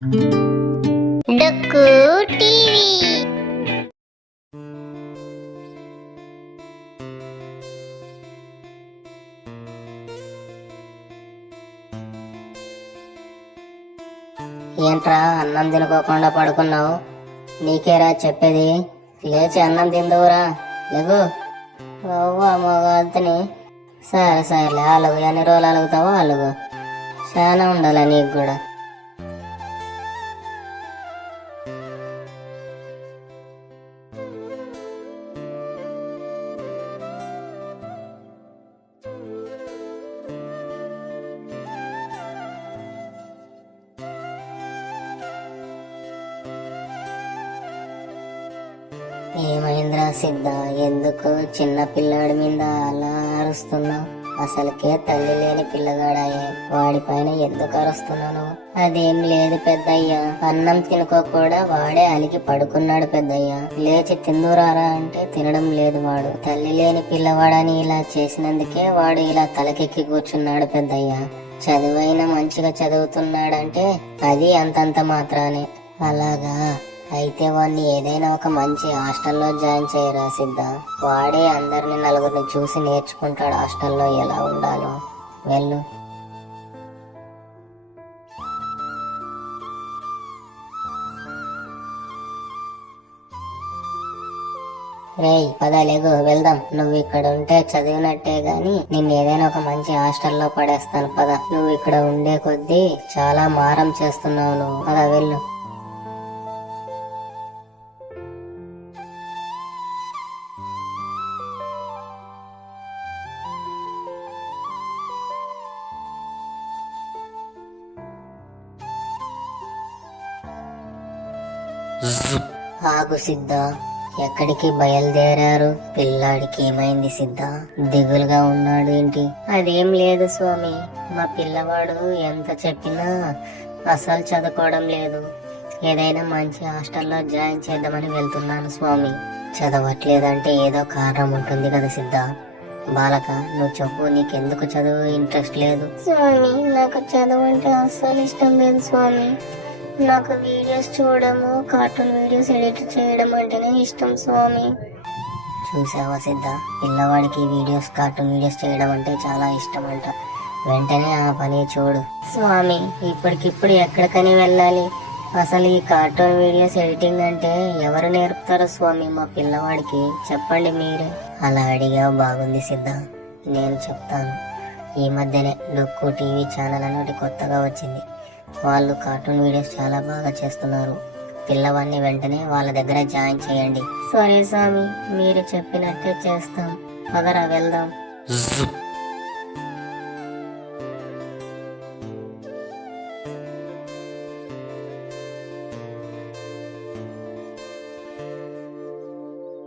డొక్కు టీవీ. ఏంట్రా అన్నం తినుకోకుండా పడుకున్నావు? నీకేరా చెప్పేది, లేచి అన్నం తిందువురా, లేగు. మగని సరే సరేలే, అలుగు. ఎన్ని రోజులు అలుగుతావో అలుగు, చాలా ఉండాలి నీకు కూడా. ఏమైందిరా సిద్ధ, ఎందుకు చిన్న పిల్లాడి మీద అలా అరుస్తున్నావు? అసలుకే తల్లి లేని పిల్లగాడాయే, వాడిపైన ఎందుకు అరుస్తున్నాను? అదేం లేదు పెద్దయ్యా, అన్నం తినుకోకుండా వాడే అలిగి పడుకున్నాడు పెద్దయ్యా. లేచి తిందురారా అంటే తినడం లేదు వాడు. తల్లి లేని పిల్లవాడని ఇలా చేసినందుకే వాడు ఇలా తలకెక్కి కూర్చున్నాడు పెద్దయ్యా. చదువైనా మంచిగా చదువుతున్నాడంటే అది అంతంత మాత్రానే. అలాగా? అయితే వాడిని ఏదైనా ఒక మంచి హాస్టల్లో జాయిన్ చేయరా సిద్ధ. వాడే అందరిని నలుగురిని చూసి నేర్చుకుంటాడు హాస్టల్లో ఎలా ఉండాలో. వెళ్ళు. రేయ్ పదాలేగు, వెళ్దాం. నువ్వు ఇక్కడ ఉంటే చదివినట్టే గాని నిన్ను ఏదైనా ఒక మంచి హాస్టల్లో పడేస్తాను పద. నువ్వు ఇక్కడ ఉండే కొద్దీ చాలా మారం చేస్తున్నావు నువ్వు. పద వెళ్ళు. ఆగు సిద్ధ, ఎక్కడికి బయలుదేరారు? పిల్లాడికి ఏమైంది సిద్ధ? దిగులుగా ఉన్నాడు ఏంటి? అదేం లేదు స్వామి, మా పిల్లవాడు ఎంత చెప్పినా అసలు చదువుకోవడం లేదు. ఏదైనా మంచి హాస్టల్లో జాయిన్ చేద్దామని వెళ్తున్నాను స్వామి. చదవట్లేదంటే ఏదో కారణం ఉంటుంది కదా సిద్ధ. బాలక, నువ్వు చెప్పు, నీకెందుకు చదువు ఇంట్రెస్ట్ లేదు? స్వామి, నాకు చదువు అంటే అస్సలు ఇష్టం లేదు స్వామి. నాకు వీడియోస్ చూడము, కార్టూన్ వీడియోస్ ఎడిట్ చేయడం అంటేనే ఇష్టం స్వామి. చూసావా సిద్ధ, పిల్లవాడికి వీడియోస్ కార్టూన్ వీడియోస్ చేయడం అంటే చాలా ఇష్టం అంట. వెంటనే ఆ పని చూడు. స్వామి, ఇప్పటికిప్పుడు ఎక్కడికని వెళ్ళాలి? అసలు ఈ కార్టూన్ వీడియోస్ ఎడిటింగ్ అంటే ఎవరు నేర్పుతారో స్వామి మా పిల్లవాడికి? చెప్పండి మీరే. అలా అడిగా బాగుంది సిద్ధ, నేను చెప్తాను. ఈ మధ్యనే డొక్కు టీవీ ఛానల్ అని కొత్తగా వచ్చింది. వాళ్ళు కార్టూన్ వీడియోస్ చాలా బాగా చేస్తున్నారు. పిల్లవాడిని వెంటనే వాళ్ళ దగ్గర జాయిన్ చేయండి. సరే స్వామి, మీరు చెప్పినట్టే చేస్తాం. పదరా వెళ్దాం.